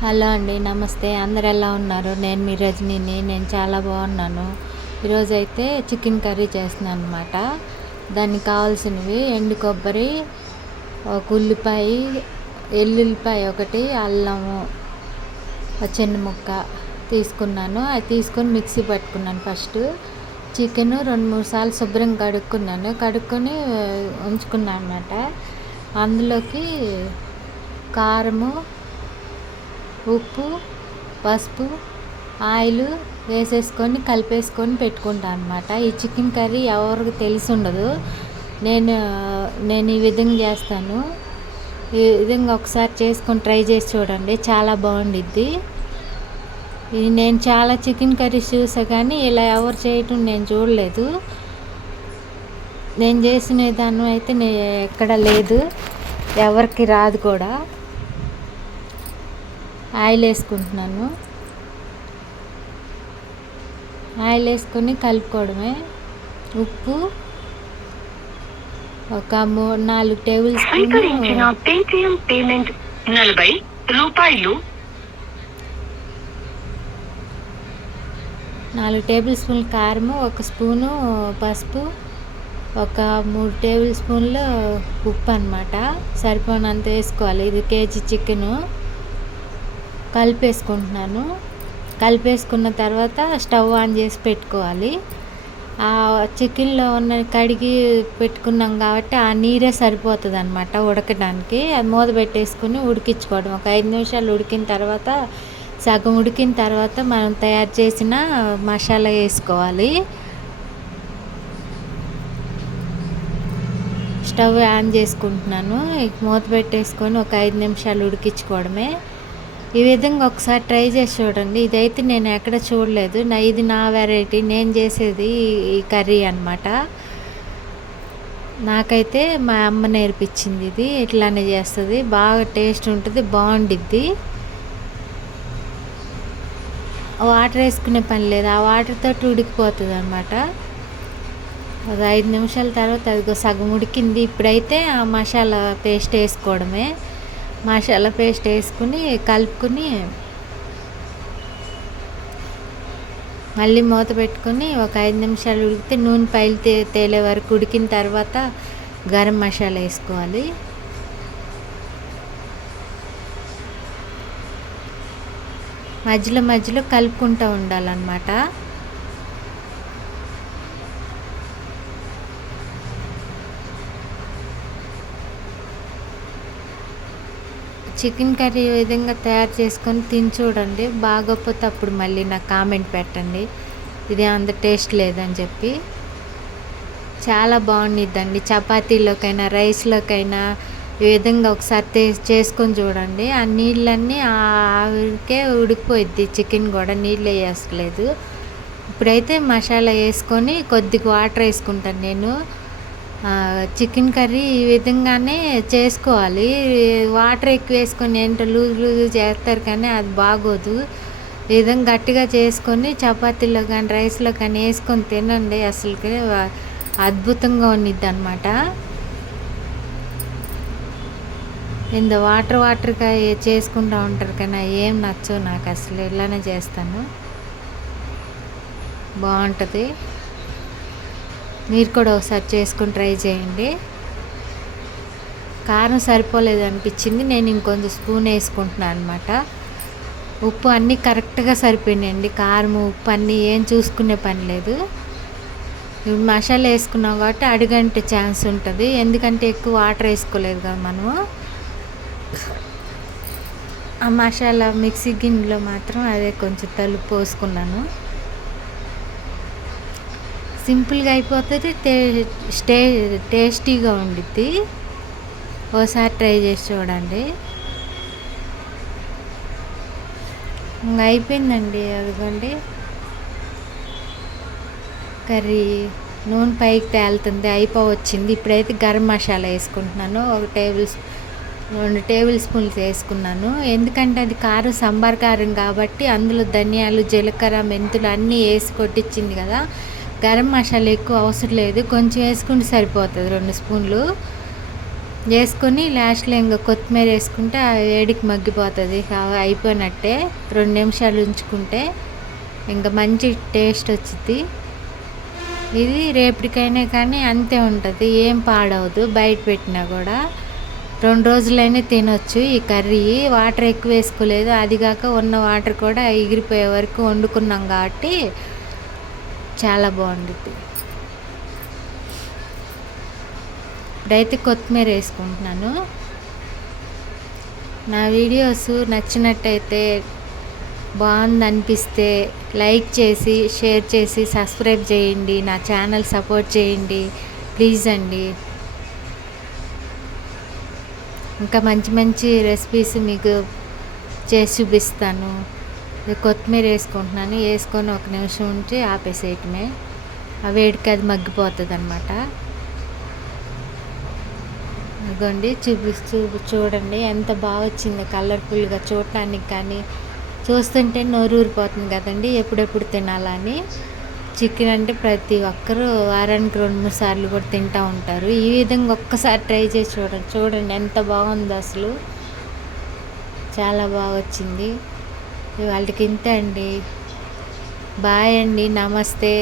Hello అండి నమస్తే. అందరు ఎలా ఉన్నారు? నేను మీ రజనీని. నేను చాలా బాగున్నాను. ఈరోజు అయితే చికెన్ కర్రీ చేస్తున్నాను అనమాట దానికి కావాల్సినవి ఎండు కొబ్బరి ఒక ఉల్లిపాయ ఎల్లుల్లిపాయ ఒకటి అల్లము ఒక చిన్న ముక్క తీసుకున్నాను. అది తీసుకొని మిక్సీ పట్టుకున్నాను ఫస్ట్. చికెన్ రెండు మూడు సార్లు శుభ్రంగా కడుక్కున్నాను. కడుక్కొని ఉంచుకున్నాను అనమాట అందులోకి కారము ఉప్పు పసుపు ఆయిల్ వేసేసుకొని కలిపేసుకొని పెట్టుకుంటాను అనమాట ఈ చికెన్ కర్రీ ఎవరికి తెలిసి ఉండదు నేను నేను ఈ విధంగా చేస్తాను. ఈ విధంగా ఒకసారి చేసుకొని ట్రై చేసి చూడండి. చాలా బాగుండిద్ది. ఇది నేను చాలా చికెన్ కర్రీస్ చూసా కానీ ఇలా ఎవరు చేయటం నేను చూడలేదు. నేను చేసిన విధానం అయితే నే ఎక్కడ లేదు. ఎవరికి రాదు కూడా. ఆయిల్ వేసుకుంటున్నాను. ఆయిల్ వేసుకొని కలుపుకోవడమే. ఉప్పు ఒక మూడు నాలుగు టేబుల్ స్పూన్ పేటిఎం పేమెంట్ నలభై రూపాయలు. నాలుగు టేబుల్ స్పూన్ల కారము ఒక స్పూను పసుపు ఒక మూడు టేబుల్ స్పూన్లు ఉప్పు అనమాట సరిపోనంత వేసుకోవాలి. ఇది కేజీ చికెను. కలిపేసుకుంటున్నాను. కలిపేసుకున్న తర్వాత స్టవ్ ఆన్ చేసి పెట్టుకోవాలి. ఆ చికెన్లో ఉన్న కడిగి పెట్టుకున్నాం కాబట్టి ఆ నీరే సరిపోతుంది అనమాట ఉడకడానికి. అది మూత పెట్టేసుకుని ఉడికించుకోవడం. ఒక ఐదు నిమిషాలు ఉడికిన తర్వాత సగం ఉడికిన తర్వాత మనం తయారు చేసిన మసాలా వేసుకోవాలి. స్టవ్ ఆన్ చేసుకుంటున్నాను. మూత పెట్టేసుకొని ఒక ఐదు నిమిషాలు ఉడికించుకోవడమే. ఈ విధంగా ఒకసారి ట్రై చేసి చూడండి. ఇదైతే నేను ఎక్కడ చూడలేదు. నా ఇది నా వెరైటీ నేను చేసేది ఈ కర్రీ అనమాట నాకైతే మా అమ్మ నేర్పించింది ఇది. ఇట్లానే చేస్తుంది. బాగా టేస్ట్ ఉంటుంది బాగుండిద్ది. వాటర్ వేసుకునే పని లేదు. ఆ వాటర్తో ఉడికిపోతుంది అనమాట ఒక ఐదు నిమిషాల తర్వాత అది సగం ఉడికింది. ఇప్పుడైతే ఆ మసాలా పేస్ట్ వేసుకోవడమే. మసాలా పేస్ట్ వేసుకుని కలుపుకుని మళ్ళీ మూత పెట్టుకొని ఒక ఐదు నిమిషాలు ఉడికితే నూనె పైలు తే తేలే వరకు ఉడికిన తర్వాత గరం మసాలా వేసుకోవాలి. మధ్యలో మధ్యలో కలుపుకుంటూ ఉండాలన్నమాట. చికెన్ కర్రీ ఈ విధంగా తయారు చేసుకొని తిని చూడండి. బాగోకపోతే అప్పుడు మళ్ళీ నాకు కామెంట్ పెట్టండి. ఇది అంత టేస్ట్ లేదని చెప్పి. చాలా బాగుండిద్దండి. చపాతీలోకైనా రైస్లోకైనా ఈ విధంగా ఒకసారి తే చేసుకొని చూడండి. ఆ నీళ్ళన్నీ ఆవిరికే ఉడికిపోయిద్ది. చికెన్ కూడా నీళ్ళు వేయట్లేదు ఇప్పుడైతే మసాలా వేసుకొని కొద్దిగా వాటర్ వేసుకుంటాను నేను. చికెన్ కర్రీ ఈ విధంగానే చేసుకోవాలి. వాటర్ ఎక్కువ వేసుకొని ఏంటో లూజ్ లూజ్ చేస్తారు కానీ అది బాగోదు. ఈ విధంగా గట్టిగా చేసుకొని చపాతీలో కానీ రైస్లో కానీ వేసుకొని తినండి. అసలుకి అద్భుతంగా ఉండిద్ది అనమాట ఇంత వాటర్ వాటర్గా చేసుకుంటూ ఉంటారు కానీ ఏం నచ్చవు నాకు అసలు. ఇలానే చేస్తాను. బాగుంటుంది. మీరు కూడా ఒకసారి చేసుకుని ట్రై చేయండి. కారం సరిపోలేదు అనిపించింది. నేను ఇంకొంచెం స్పూన్ వేసుకుంటున్నాను అనమాట ఉప్పు అన్నీ కరెక్ట్గా సరిపోయినాయండి. కారం ఉప్పు అన్నీ ఏం చూసుకునే పని లేదు. ఇప్పుడు మసాలా వేసుకున్నాం కాబట్టి అడుగంటే ఛాన్స్ ఉంటుంది. ఎందుకంటే ఎక్కువ వాటర్ వేసుకోలేదు కదా మనము. ఆ మసాలా మిక్సీ గిన్నెలో మాత్రం అదే కొంచెం తలుపు పోసుకున్నాను. సింపుల్గా అయిపోతుంది టే స్టే టేస్టీగా ఉండిద్ది. ఓసారి ట్రై చేసి చూడండి. ఇంకా అయిపోయిందండి అదిగోండి. కర్రీ నూనె పైకి తేలుతుంది అయిపోవచ్చింది. ఇప్పుడైతే గరం మసాలా వేసుకుంటున్నాను ఒక టేబుల్ రెండు టేబుల్ స్పూన్స్ వేసుకున్నాను. ఎందుకంటే అది కారం సాంబార్ కారం కాబట్టి అందులో ధనియాలు జీలకర్ర మెంతులు అన్నీ వేసి కొట్టించింది కదా. గరం మసాలా ఎక్కువ అవసరం లేదు. కొంచెం వేసుకుంటే సరిపోతుంది. రెండు స్పూన్లు వేసుకొని లాస్ట్లో ఇంకా కొత్తిమీర వేసుకుంటే ఆ వేడికి మగ్గిపోతుంది. అయిపోయినట్టే రెండు నిమిషాలు ఉంచుకుంటే ఇంకా మంచి టేస్ట్ వచ్చింది ఇది రేపటికైనా కానీ అంతే ఉంటుంది. ఏం పాడవదు. బయట పెట్టినా కూడా రెండు రోజులైనా తినొచ్చు ఈ కర్రీ. వాటర్ ఎక్కువ వేసుకోలేదు. అది కాక ఉన్న వాటర్ కూడా ఎగిరిపోయే వరకు వండుకున్నాం కాబట్టి చాలా బాగుంటుంది ఇప్పుడైతే కొత్తిమీర వేసుకుంటున్నాను. నా వీడియోస్ నచ్చినట్టయితే బాగుంది అనిపిస్తే లైక్ చేసి షేర్ చేసి సబ్స్క్రైబ్ చేయండి. నా ఛానల్ సపోర్ట్ చేయండి. ప్లీజ్ అండి. ఇంకా మంచి మంచి రెసిపీస్ మీకు చేసి చూపిస్తాను. కొత్తిమీర వేసుకుంటున్నాను. వేసుకొని ఒక నిమిషం ఉంచి ఆపేసేయటమే. ఆ వేడికి అది మగ్గిపోతుంది అనమాట ఇదిగోండి చూపిస్తూ చూడండి. ఎంత బాగా వచ్చిందో కలర్ఫుల్గా చూడటానికి కానీ. చూస్తుంటే నోరు ఊరిపోతుంది కదండి ఎప్పుడెప్పుడు తినాలని చికెన్ అంటే ప్రతి ఒక్కరూ వారానికి రెండు మూడు సార్లు కూడా తింటూ ఉంటారు. ఈ విధంగా ఒక్కసారి ట్రై చేసి చూడండి. చూడండి ఎంత బాగుందో అసలు. చాలా బాగా వచ్చింది. వాళ్ళకి ఇంతే అండి. బాయ్ అండి నమస్తే.